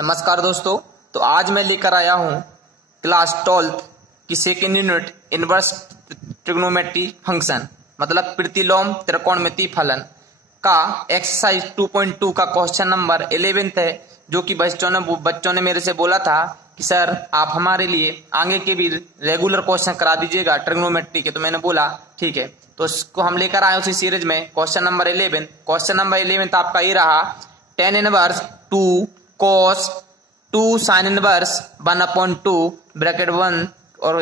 नमस्कार दोस्तों। तो आज मैं लेकर आया हूं क्लास 12 की second unit inverse trigonometry function मतलब प्रतिलोम त्रिकोणमिति फलन का एक्सरसाइज 2.2 का क्वेश्चन नंबर 11 है, जो कि बच्चों ने मेरे से बोला था कि सर आप हमारे लिए आगे के भी रेगुलर क्वेश्चन करा दीजिएगा ट्रिग्नोमेट्री के। तो मैंने बोला ठीक है, तो इसको हम लेकर आए उसी सीरीज में क्वेश्चन नंबर 11। क्वेश्चन नंबर 11 आपका ये रहा, tan inverse 2 cos 2 sin inverse 1/2 bracket 1 और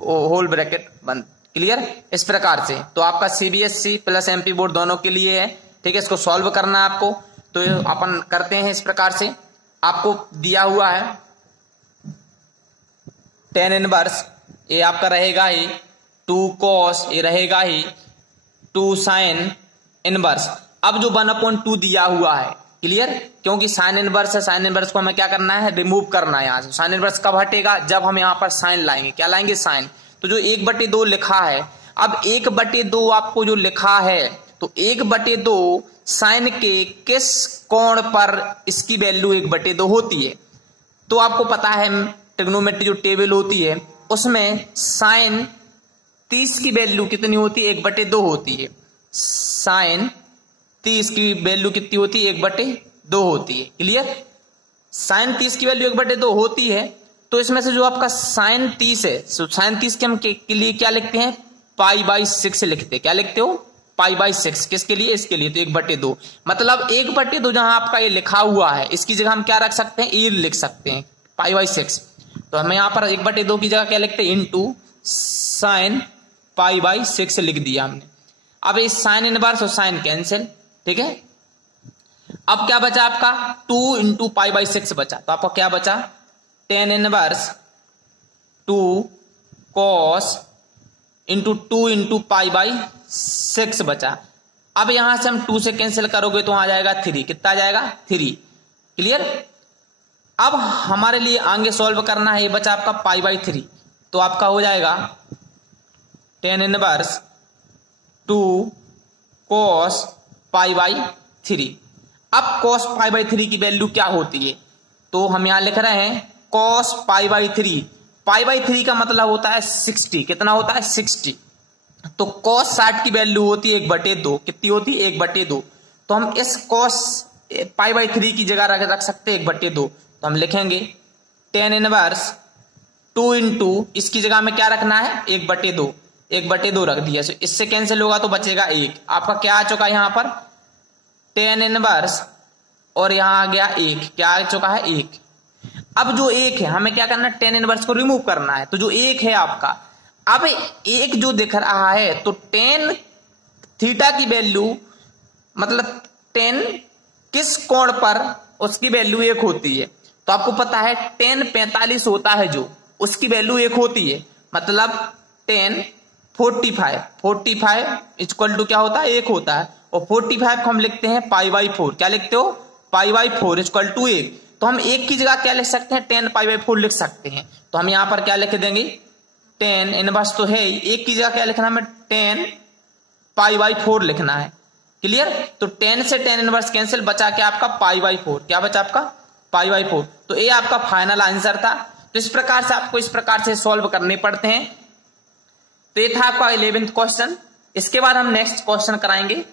होल ब्रैकेट 1। क्लियर? इस प्रकार से तो आपका सीबीएसई प्लस एमपी बोर्ड दोनों के लिए है। ठीक है, इसको सॉल्व करना है आपको। तो अपन करते हैं इस प्रकार से। आपको दिया हुआ है tan इनवर्स, ये आपका रहेगा ही 2 cos, ये रहेगा ही 2 sin इनवर्स। अब जो 1/2 दिया हुआ है, क्लियर, क्योंकि साइन इनवर्स है, साइन इनवर्स को हमें क्या करना है, रिमूव करना है यहाँ से। साइन इनवर्स कब हटेगा, जब हम यहाँ पर साइन लाएंगे। क्या लाएंगे? साइन। तो जो 1/2 लिखा है, अब 1/2 आपको जो लिखा है, तो 1/2 साइन के किस कोण पर इसकी वैल्यू 1/2 होती है। तो आपको पता है ट्रिग्नोमेट्री जो टेबल होती है उसमें साइन 30 की वैल्यू कितनी होती है, 1/2 होती है। साइन 30 की वैल्यू कितनी होती है, 1/2 होती है। क्लियर? साइन 30 की वैल्यू 1/2 होती है। तो इसमें से जो आपका साइन 30 है, साइन 30 के हम के लिए क्या लिखते हैं, π/6 लिखते हैं। क्या लिखते हो? π/6। किसके लिए? इसके लिए। तो 1/2 मतलब 1/2 जहां आपका ये लिखा हुआ है, इसकी जगह हम क्या रख सकते हैं, ये लिख सकते हैं π/6। तो हमें यहाँ पर 1/2 की जगह क्या लिखते हैं, इंटू साइन π/6 लिख दिया हमने। अब इस साइन इनवर्स और साइन कैंसिल। ठीक है, अब क्या बचा आपका, 2 × π/6 बचा। तो आपका क्या बचा, tan इनवर्स 2 cos × 2 × π/6 बचा। अब यहां से हम 2 से कैंसिल करोगे तो आ जाएगा 3। कितना आ जाएगा, 3। क्लियर? अब हमारे लिए आगे सॉल्व करना है, ये बचा आपका π/3। तो आपका हो जाएगा tan इनवर्स 2 cos π/3। अब cos π/3 की वैल्यू क्या होती है, तो हम यहां लिख रहे हैं cos π/3। π/3 का मतलब होता है 60। कितना होता है, 60। तो cos 60 की वैल्यू होती है 1/2। कितनी होती है, 1/2। तो हम इस cos π/3 की जगह रख सकते हैं 1/2। तो हम लिखेंगे tan इनवर्स 2 × इसकी जगह में क्या रखना है, 1/2। 1/2 रख दिया। इससे कैंसिल होगा तो बचेगा 1। आपका क्या आ चुका है यहाँ पर, tan इनवर्स और यहां आ गया 1। क्या आ चुका है, 1। अब जो 1 है, हमें क्या करना है, tan इनवर्स को रिमूव करना है। तो जो 1 है आपका, अब 1 जो दिख रहा है, तो tan थीटा की वैल्यू मतलब tan किस कोण पर उसकी वैल्यू 1 होती है। तो आपको पता है tan 45 होता है, जो उसकी वैल्यू 1 होती है। मतलब tan 45 इक्वल टू क्या होता है, 1 होता है। और 45 को हम लिखते हैं π/4। क्या लिखते हो, π/4 इक्वल टू 1। तो हम 1 की जगह क्या लिख सकते हैं, tan π/4 लिख सकते हैं। तो हम यहां पर क्या लिख देंगे, tan इनवर्स तो है, 1 की जगह क्या लिखना है, हमें tan π/4 लिखना है। क्लियर? तो tan से tan इनवर्स कैंसिल, बचा क्या आपका π/4। क्या बचा आपका, π/4। तो ये आपका फाइनल आंसर था। तो इस प्रकार से आपको इस प्रकार से सॉल्व करने पड़ते हैं। तो ये था आपका 11th क्वेश्चन। इसके बाद हम नेक्स्ट क्वेश्चन कराएंगे